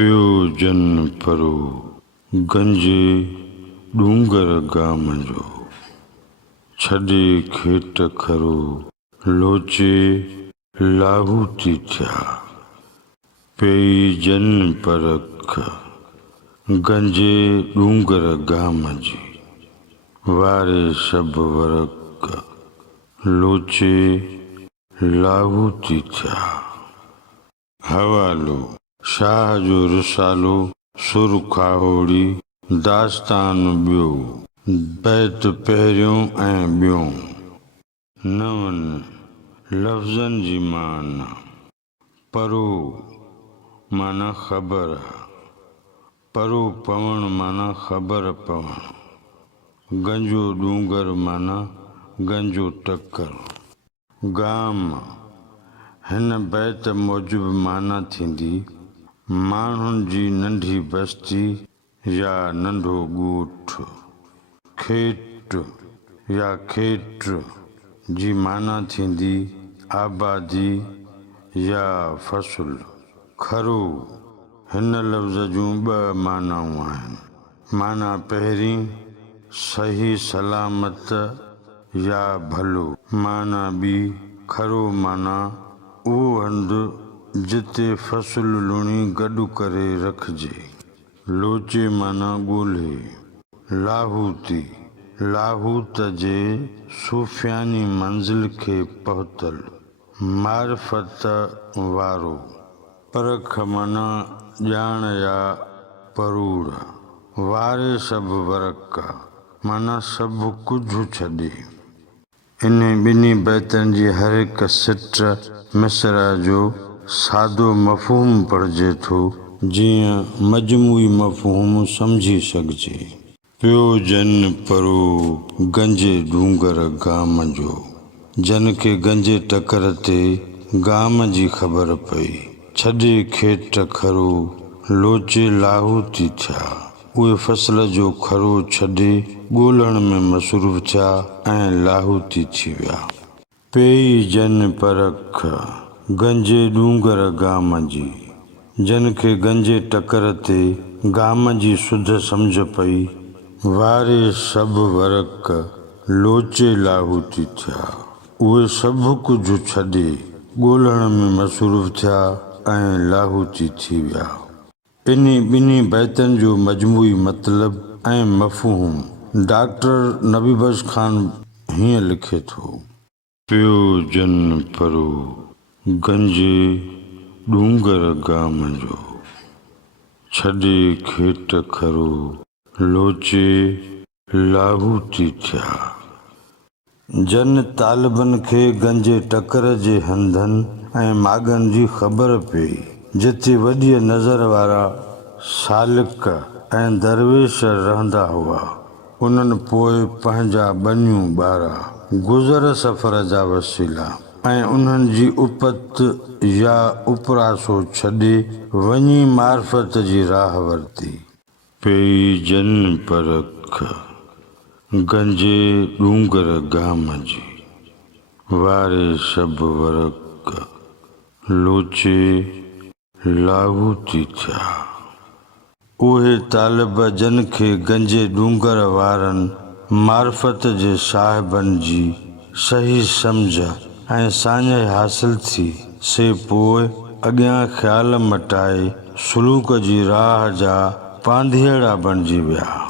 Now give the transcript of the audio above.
पियो जन परो गंजे डूंगर गाम जो, छॾे खेत खरो लोचे लाहूती थिया। पेई जन परख गंजे डूंगर गाम जी, वारे सभु वरक लोचे लाहूती थिया। हवालो शाह जो रिसालो सुर खाहोड़ी दास्तान ॿियो, बैत पहिरियों ऐं ॿियों। नवन लफ़्ज़नि जी माना। परो माना ख़बर, परो पवण माना ख़बर पवण। गंजो डूंगर माना गंजो टकर। गाम हिन बैत मूजिबि माना थींदी माण्हुनि जी नंढी बस्ती या नंढो ॻोठ। खेट या खेट जी माना थींदी आबादी या फ़सुल। खरो हिन लफ़्ज़ जूं ॿ मानाऊं आहिनि। माना पहिरीं सही सलामत या भलो। माना ॿी खरो माना उहो हंधु जिते फ़सुल लुणी गॾु करे रखिजे। लोचे माना ॻोल्हे। लाहूती लाहूत जे सूफ़ियानी मंज़िल खे पहुतल। मारिफत वारो। परख माना ॼाण या परूढ़। वारे सभु वरक माना सभु कुझु छॾे। इन ॿिन्ही बैतनि जी हर हिकु सिट मिसरा जो सादो मफ़हूम पढ़िजे थो, जीअं मजमूई मफ़हूम सम्झी सघिजे। पियो जन परो गंजे डूंगर गाम जो, जन खे गंजे टकर ते गाम जी ख़बर पई। छॾे खेत खरो लोचे लाहूती थिया। उहे फ़सल जो खरो छॾे ॻोल्हण में मसरूफ़ थिया ऐं लाहूती थी विया। पेई जन परख गंजे डूंगर गाम जी, जन खे गंजे टकर ते गाम जी सुध सम्झ पई। वारे सभु वरक लोचे लाहूती थिया। उहे सभु कुझु छॾे ॻोल्हण में मसरूफ़ थिया ऐं लाहूती थी विया। इन्ही ॿिन्ही बैतनि जो मजमूई मतिलबु ऐं मफ़हूम डॉक्टर नबी बख्श ख़ान हीअं लिखे थो। पियो जन परो गंजे डूंगर गाम जो, छॾे खेत खरो लोचे लाहूती थिया। जन तालिबनि खे गंजे टकर जे हंधनि ऐं माॻनि जी ख़बर पई, जिते वॾीअ नज़र वारा सालिक ऐं दरवेश रहंदा हुआ। उन्हनि पोइ पंहिंजा बनियूं ॿारा, गुज़र सफ़र जा वसीला ऐं उन्हनि जी उपत या उपरासो छॾे वञी मारिफत जी राह वरिती। पेई जन परख गंजे डूंगर गाम जी, वारे सभु वरक लोचे लाहूती थिया। उहे तालिब जन खे गंजे डूंगर वारनि मारिफत जे साहिबनि जी सही सम्झ ऐं साञ हासिल थी से पोइ अॻियां ख़्याल मटाए सलूक जी राह जा पांधीअड़ा बणिजी विया।